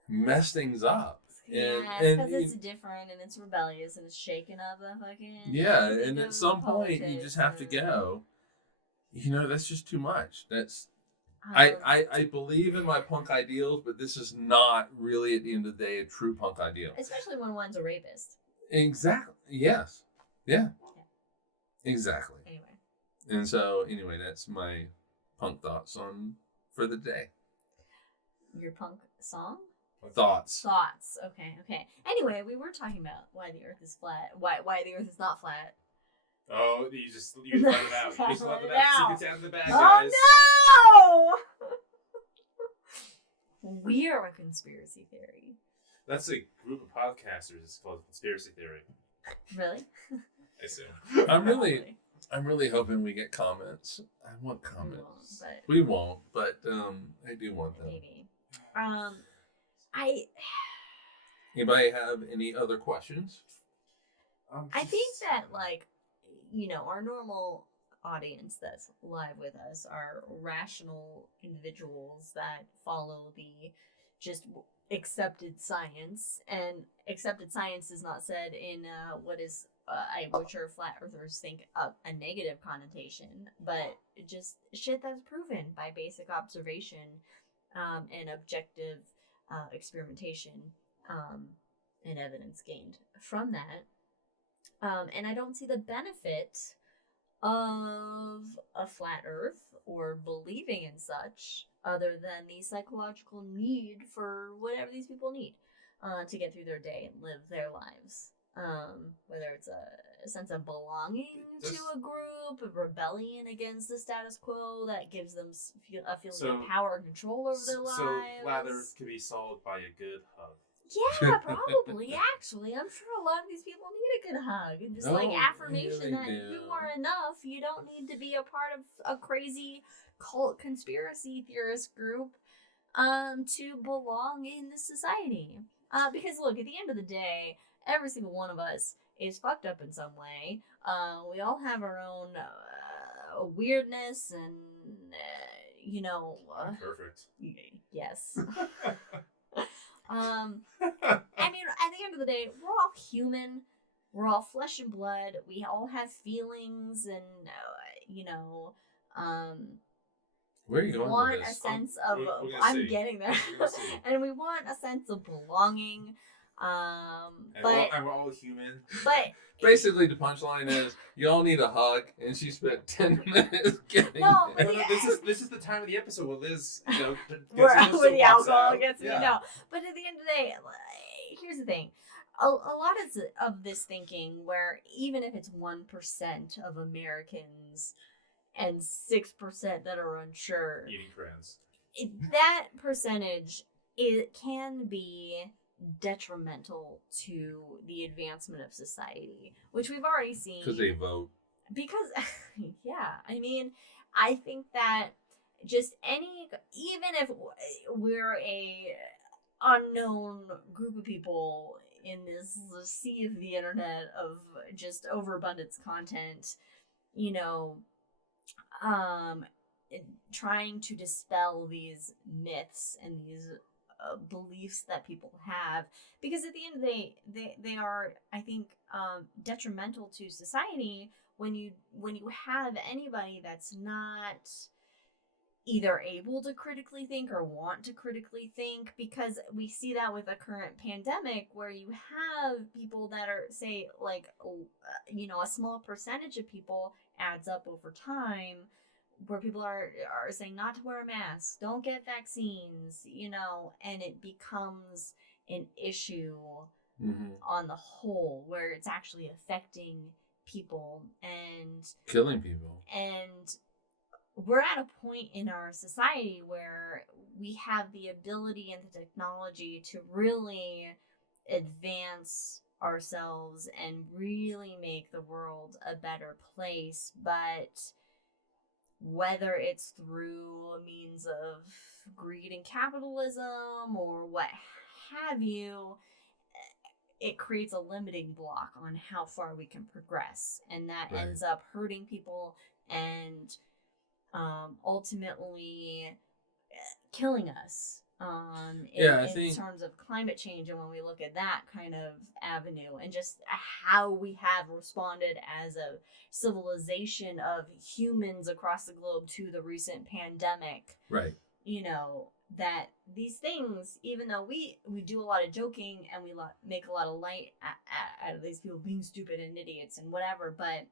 mess things up. Because it's different and it's rebellious and it's shaking up the fucking. Yeah, and at some point you just have to go. That's just too much. I believe in my punk ideals, but this is not really, at the end of the day, a true punk ideal. Especially when one's a rapist. Exactly. Yes. Yeah. Exactly. Anyway. And so, anyway, that's my punk thoughts for the day. Your punk song? Thoughts. Okay. Anyway, we were talking about why the Earth is flat. Why the Earth is not flat. Oh, you just let it out. You just let it out. Secrets out of the bag, guys. Oh no! We are a conspiracy theory. That's a group of podcasters. It's called Conspiracy Theory. Really? I assume. I'm really hoping we get comments. I want comments. We won't, we won't, but I do want them. Maybe. Anybody have any other questions? I think that, like, you know, our normal audience that's live with us are rational individuals that follow the just accepted science, and accepted science is not said in what is I'm sure flat earthers think a negative connotation, but just shit that's proven by basic observation and objective experimentation and evidence gained from that. And I don't see the benefit of a flat earth or believing in such other than the psychological need for whatever these people need to get through their day and live their lives. Whether it's a sense of belonging to a group, a rebellion against the status quo that gives them a feeling of power and control over their lives. So flat earth can be solved by a good hug. Yeah, probably. Actually, I'm sure a lot of these people need a good hug and just affirmation that you are enough. You don't need to be a part of a crazy cult conspiracy theorist group to belong in this society. Because look, at the end of the day, every single one of us is fucked up in some way. We all have our own weirdness and you know. Perfect. Yes. I mean, at the end of the day, we're all human. We're all flesh and blood. We all have feelings, and you know, where are you going want with this? a sense of. I'm getting there, and we want a sense of belonging. But we're all human. But basically, the punchline is you all need a hug, and she spent 10 minutes getting. No, but this is the time of the episode where Liz, you know, where the alcohol gets me. No, but at the end of the day, here's the thing: a lot of this thinking, where even if it's 1% of Americans and 6% that are unsure, eating crayons, that percentage can be detrimental to the advancement of society, which we've already seen. Because they vote. Because, yeah, I mean, I think that just even if we're a unknown group of people in this sea of the internet of just overabundance content, you know, trying to dispel these myths and these beliefs that people have, because at the end of the day, they are, I think, detrimental to society when you have anybody that's not either able to critically think or want to critically think, because we see that with the current pandemic, where you have people that are, say, like, you know, a small percentage of people adds up over time, where people are saying not to wear a mask, don't get vaccines, you know, and it becomes an issue on the whole, where it's actually affecting people and killing people. And we're at a point in our society where we have the ability and the technology to really advance ourselves and really make the world a better place, but whether it's through a means of greed and capitalism or what have you, it creates a limiting block on how far we can progress, and that ends up hurting people and ultimately killing us in terms of climate change, and when we look at that kind of avenue and just how we have responded as a civilization of humans across the globe to the recent pandemic, right? That these things, even though we do a lot of joking and we make a lot of light out of these people being stupid and idiots and whatever, but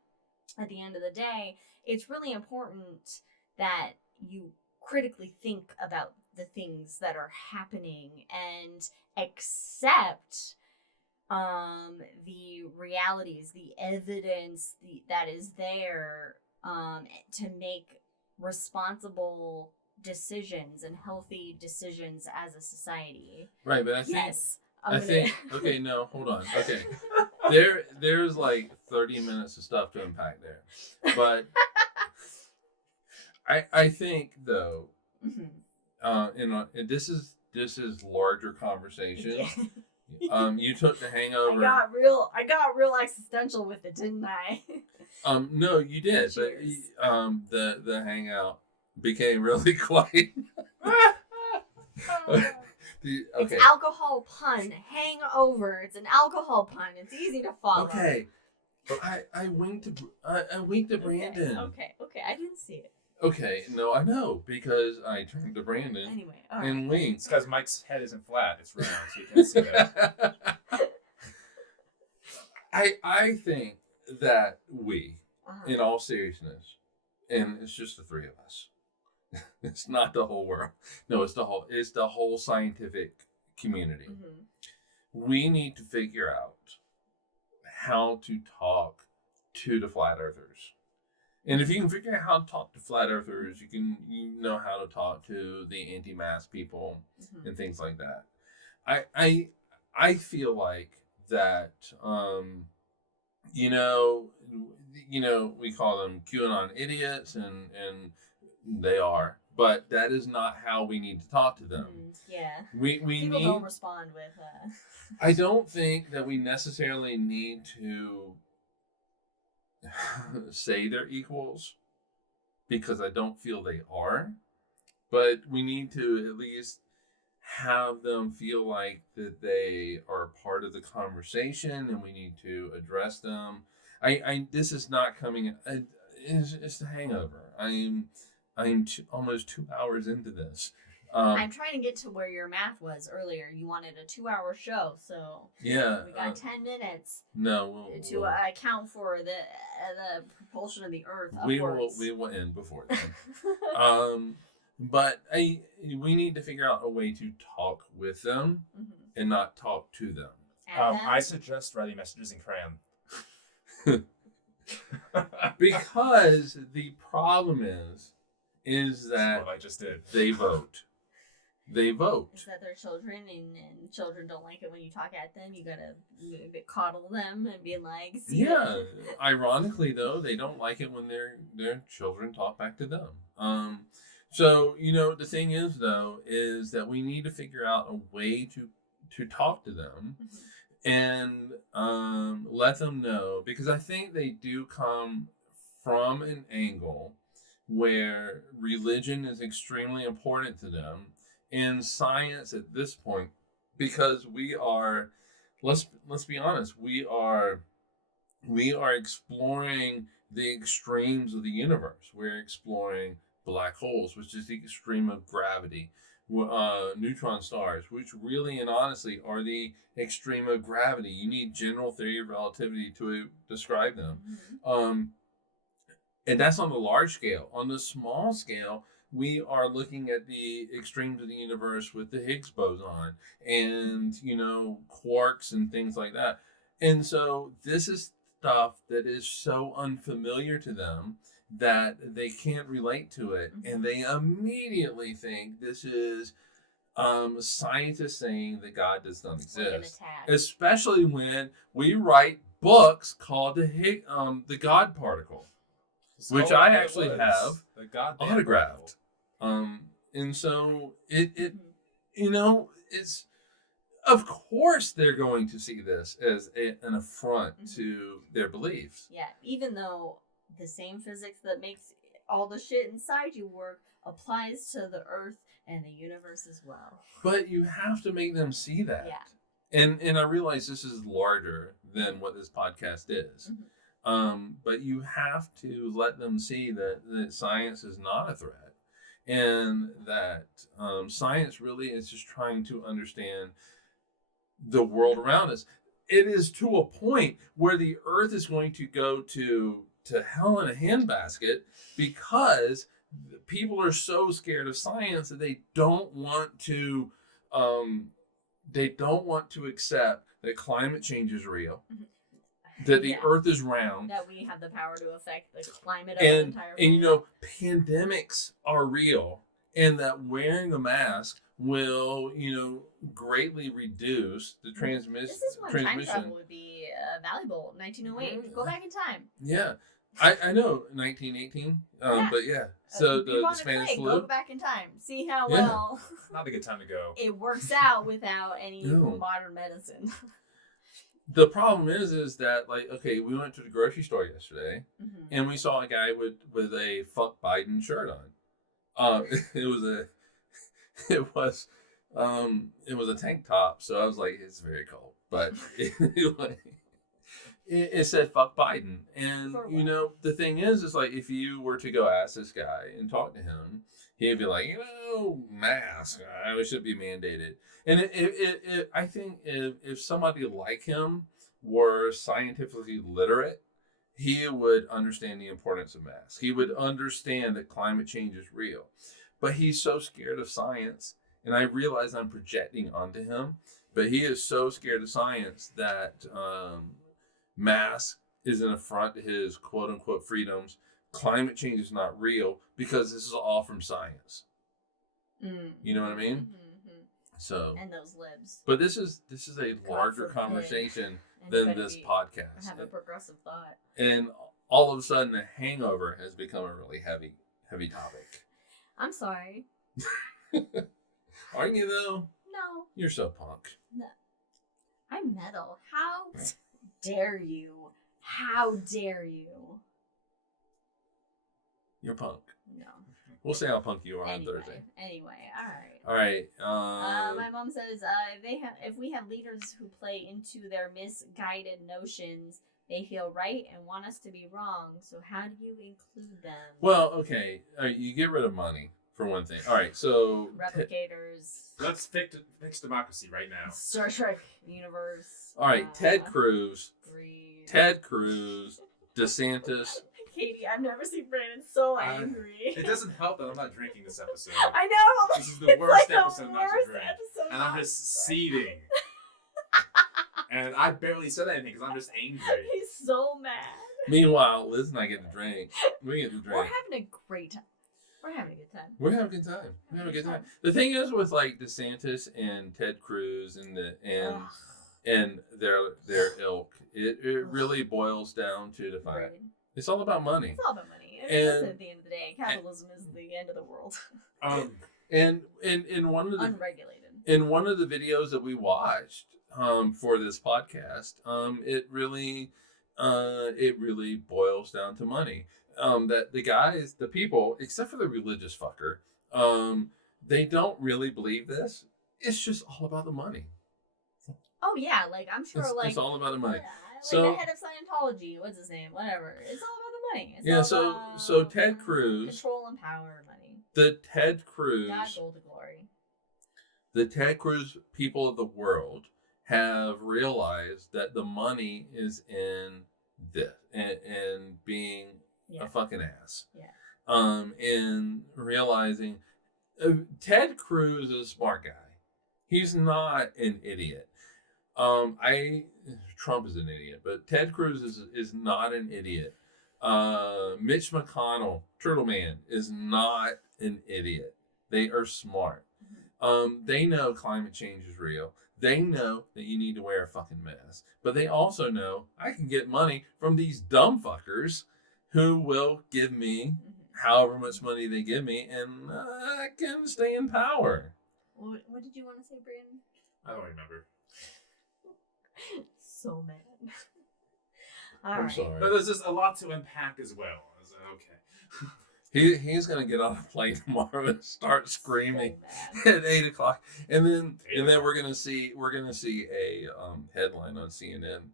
at the end of the day, it's really important that you critically think about the things that are happening and accept the realities, the evidence that is there to make responsible decisions and healthy decisions as a society. Right, but I think okay, no, hold on. Okay. There's like 30 minutes of stuff to unpack there. But I think though, this is larger conversation. You took the Hangover. I got real existential with it, didn't I? No, you did. Cheers. But the hangout became really quite. Okay. It's alcohol pun. Hangover. It's an alcohol pun. It's easy to follow. Okay. I winked to Brandon. Okay. I didn't see it. Okay, no, I know because I turned to Brandon Anyway, and winked. It's because Mike's head isn't flat; it's round, so you can't see that. I think that we, in all seriousness, and it's just the three of us. It's not the whole world. No, it's the whole scientific community. Mm-hmm. We need to figure out how to talk to the flat earthers. And if you can figure out how to talk to flat earthers, you know how to talk to the anti-mask people and things like that. I feel like that we call them QAnon idiots and they are, but that is not how we need to talk to them. Yeah. People don't respond with I don't think that we necessarily need to say they're equals, because I don't feel they are, but we need to at least have them feel like that they are part of the conversation, and we need to address them. This is not coming. It's the Hangover. I'm almost 2 hours into this. I'm trying to get to where your math was earlier. You wanted a 2-hour show, so yeah, we got 10 minutes. No, to account for the propulsion of the Earth. We will end before then. But we need to figure out a way to talk with them and not talk to them. I suggest writing messages in crayon. Because the problem is that what I just did. They vote. Is that they're children, and children don't like it when you talk at them. You gotta coddle them and be like, see yeah. Ironically, though, they don't like it when their children talk back to them. So the thing is, though, is that we need to figure out a way to talk to them and let them know, because I think they do come from an angle where religion is extremely important to them, and science at this point, because we are, let's be honest, we are exploring the extremes of the universe. We're exploring black holes, which is the extreme of gravity, neutron stars, which really and honestly are the extreme of gravity. You need general theory of relativity to describe them. And that's on the large scale. On the small scale, we are looking at the extremes of the universe with the Higgs boson and, quarks and things like that. And so this is stuff that is so unfamiliar to them that they can't relate to it. And they immediately think this is scientists saying that God does not exist. Especially when we write books called the God Particle, which I actually have autographed. And so it's, of course they're going to see this as an affront to their beliefs. Yeah, even though the same physics that makes all the shit inside you work applies to the Earth and the universe as well. But you have to make them see that. Yeah. And I realize this is larger than what this podcast is. But you have to let them see that science is not a threat. And that science really is just trying to understand the world around us. It is to a point where the Earth is going to go to hell in a handbasket because people are so scared of science that they don't want to accept that climate change is real. That the Earth is round. That we have the power to affect the climate of the entire world. And, you know, pandemics are real. And that wearing a mask will, you know, greatly reduce the transmission. This is when time travel would be valuable. 1908. Go back in time. Yeah. I know, 1918. But yeah. So the Spanish flu. Go back in time. See how well. Not a good time to go. It works out without any modern medicine. The problem is that, like, okay, we went to the grocery store yesterday, and we saw a guy with a "fuck Biden" shirt on. It was a tank top, so I was like, it's very cold, but it said "fuck Biden," and you know, the thing is like, if you were to go ask this guy and talk to him, he'd be like, you know, mask, it should be mandated. And I think if somebody like him were scientifically literate, he would understand the importance of masks. He would understand that climate change is real. But he's so scared of science, and I realize I'm projecting onto him, but he is so scared of science that mask is an affront to his quote-unquote freedoms. Climate change is not real because this is all from science. You know what I mean? So, and those libs. But this is a larger conversation than this podcast. I have a progressive thought. And all of a sudden, the Hangover has become a really heavy topic. I'm sorry. Aren't you though? No. You're so punk. No. I'm metal. How dare you? How dare you? You're punk. No. We'll see how punk you are on Thursday. Anyway, all right. My mom says if we have leaders who play into their misguided notions, they feel right and want us to be wrong. So how do you include them? Well, okay, you get rid of money for one thing. All right, so replicators. Let's fix democracy right now. Star Trek universe. All right, Ted Cruz. DeSantis. Katie, I've never seen Brandon so angry. It doesn't help that I'm not drinking this episode. I know. This is the worst episode not to drink. And I'm not just seething. And I barely said anything because I'm just angry. He's so mad. Meanwhile, Liz and I get to drink. We get to drink. We're having a great time. We're having a good time. We're having a good time. The thing is with like DeSantis and Ted Cruz and their ilk, it really boils down to the fact. Right. It's all about money. It's all about money. And at the end of the day, capitalism is the end of the world. And one of the unregulated. In one of the videos that we watched for this podcast, it really boils down to money. That the people, except for the religious fucker, they don't really believe this. It's just all about the money. Oh yeah, like I'm sure, it's all about the money. Yeah, the head of Scientology, what's his name? Whatever. It's all about the money. It's so Ted Cruz, control and power, money. The Ted Cruz, God gold to glory. The Ted Cruz people of the world have realized that the money is in this and being a fucking ass. Yeah. And realizing Ted Cruz is a smart guy. He's not an idiot. Trump is an idiot, but Ted Cruz is not an idiot. Mitch McConnell, Turtle Man, is not an idiot. They are smart. They know climate change is real. They know that you need to wear a fucking mask. But they also know I can get money from these dumb fuckers who will give me however much money they give me, and I can stay in power. What did you want to say, Brandon? I don't remember. So mad. I'm sorry. But there's just a lot to unpack as well. Okay. He's gonna get on a plane tomorrow and start screaming at 8:00, and then we're gonna see a headline on CNN: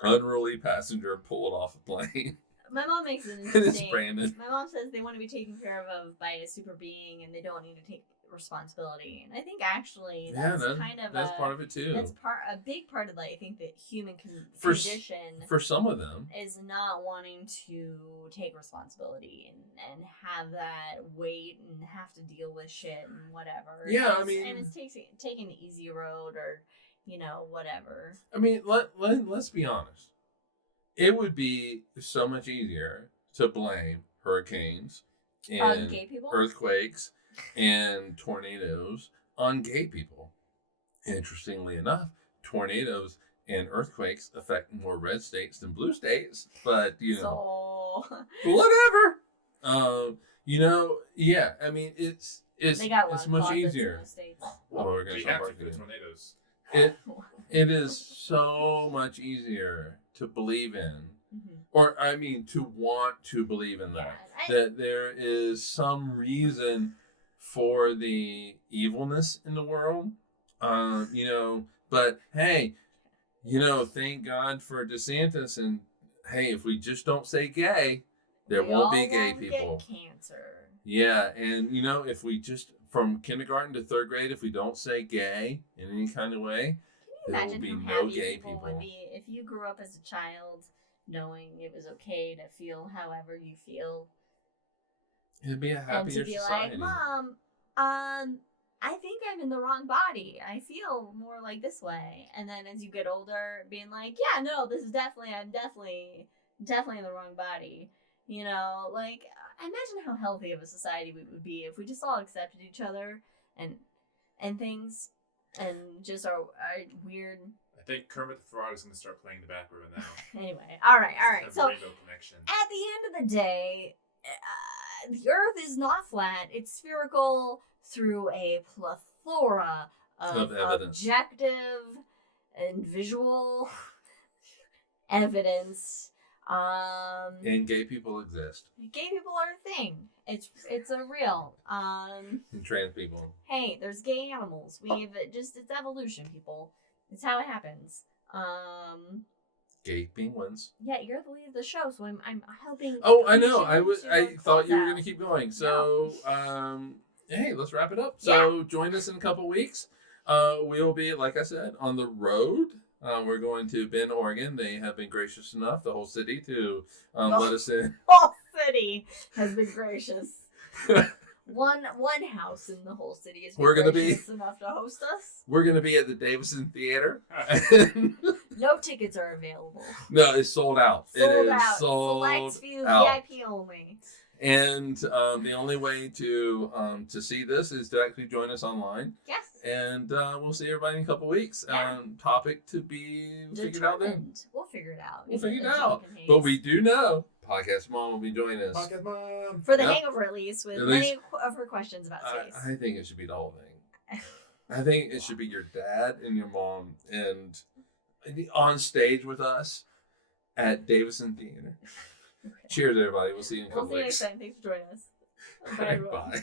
unruly passenger pulled off a plane. My mom makes it And it's interesting. Brandon. My mom says they want to be taken care of by a super being, and they don't need to take responsibility. And I think actually that's that's part of it too. That's a big part of I think that human condition for some of them is not wanting to take responsibility and have that weight and have to deal with shit and whatever. Yeah, and it's taking the easy road or whatever. I mean, let's be honest. It would be so much easier to blame hurricanes and Gay people? earthquakes and tornadoes on gay people. Interestingly enough, tornadoes and earthquakes affect more red states than blue states, but whatever. Yeah. I mean, it's much easier. Oh, we're gonna talk about tornadoes. It is so much easier to believe in, or I mean, to want to believe in that there is some reason for the evilness in the world, but hey, thank God for DeSantis, and hey, if we just don't say gay, there won't be gay people. Get cancer. Yeah, and if we just from kindergarten to third grade, if we don't say gay in any kind of way, there will be no gay people. Would be if you grew up as a child knowing it was okay to feel however you feel. It'd be a happier and to be society. Like, Mom, I think I'm in the wrong body. I feel more like this way. And then as you get older, being like, yeah, no, I'm definitely in the wrong body. Imagine how healthy of a society we would be if we just all accepted each other and things and just our weird. I think Kermit the Frog is going to start playing the back row now. Anyway, all right. So rainbow connection. At the end of the day, the Earth is not flat. It's spherical through a plethora of objective and visual evidence. And gay people exist. Gay people are a thing. It's a real. And trans people. Hey, there's gay animals. It's evolution, people. It's how it happens. Gay penguins. Yeah, you're the lead of the show, so I'm helping. Oh, I know. I thought you were going to keep going. So, hey, let's wrap it up. So, join us in a couple weeks. We'll be, like I said, on the road. We're going to Bend, Oregon. They have been gracious enough, the whole city, to let us in. Whole city has been gracious. One house in the whole city is gracious enough to host us. We're going to be at the Davison Theater. No tickets are available. No, it's sold out. Sold out. Select few, VIP only. And the only way to see this is to actually join us online. Yes. And we'll see everybody in a couple weeks. Yeah. Topic to be figured out then. We'll figure it out. We'll figure it out. But we do know Podcast Mom will be joining us. Podcast Mom. For the Hangover, at least, with many of her questions about space. I think it should be the whole thing. I think it should be your dad and your mom and on stage with us at Davison Theater. Okay. Cheers, everybody. We'll see you in a couple weeks. See you next time. Thanks for joining us. Bye, everyone. Bye.